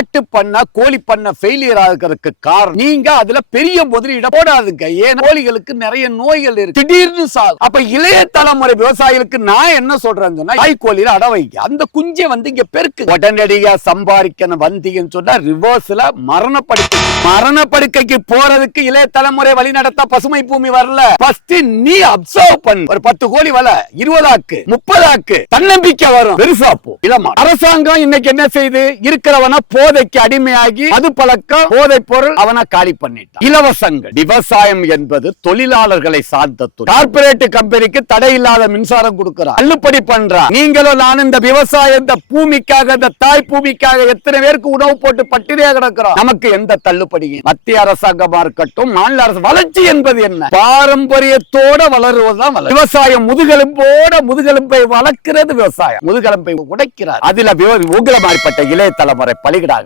மாட்டு பண்ண கோழி பண்ண ஃபெயிலியர் ஆகிறதுக்கு காரணம். நீங்க அதுல பெரிய முதலீட போடாதுங்க. ஏன்? கோழிகளுக்கு நிறைய நோய்கள் இருக்கு. திடீர்னு சாகும் அப்ப இளைய தலைமுறை விவசாயிகளுக்கு நான் என்ன சொல்றேன்னு சொன்னா தாய் கோழியில அட வைக்க அந்த குஞ்சை வந்து இங்க பெருக்கு. உடனடியா சம்பாதிக்கணும் வந்தீங்கன்னு சொன்னா ரிவர்ஸ்ல மரணப்படுக்கை மரணப்படுக்கைக்கு போறதுக்கு இளைய தலைமுறை வழி நடத்த பசுமை பூமி வரல. ஃபர்ஸ்ட் நீ அப்சர்வ் பண்ணு. ஒரு பத்து கோழி வல இருபதாக்கு முப்பதாக்கு தன்னம்பிக்கை வரும். பெருசா போ. இல்லமா அரசாங்கம் இன்னைக்கு என்ன செய்யுது இருக்கிறவன போதைக்கு அடிமையாகி அது பழக்கம் போதை பொருள் அவனை காலி பண்ணிட்டான். இலவசங்கள். விவசாயம் என்பது தொழிலாளர்களை சார்ந்த கார்பரேட் கம்பெனிக்கு தடை இல்லாத மின்சாரம் கொடுக்கிறார். தள்ளுபடி பண்றான் நீங்களும் நான் இந்த விவசாயம் இந்த பூமிக்காக இந்த தாய் பூமிக்காக எத்தனை பேருக்கு உணவு போட்டு பட்டினியா கிடக்கிறோம்? நமக்கு எந்த தள்ளுபடியும் மத்திய அரசாங்கமா இருக்கட்டும் மாநில அரசு வளர்ச்சி என்பது என்ன? பாரம்பரியத்தோட வளருவதுதான் விவசாயம் முதுகெலும்போட முதுகெலும்பை வளர்க்கிறது விவசாயம். முதுகெலும்பை உடைக்கிறார். அதுல விவ- உங்களை மாறிப்பட்ட இளைய தலைமுறை பலிகிடாது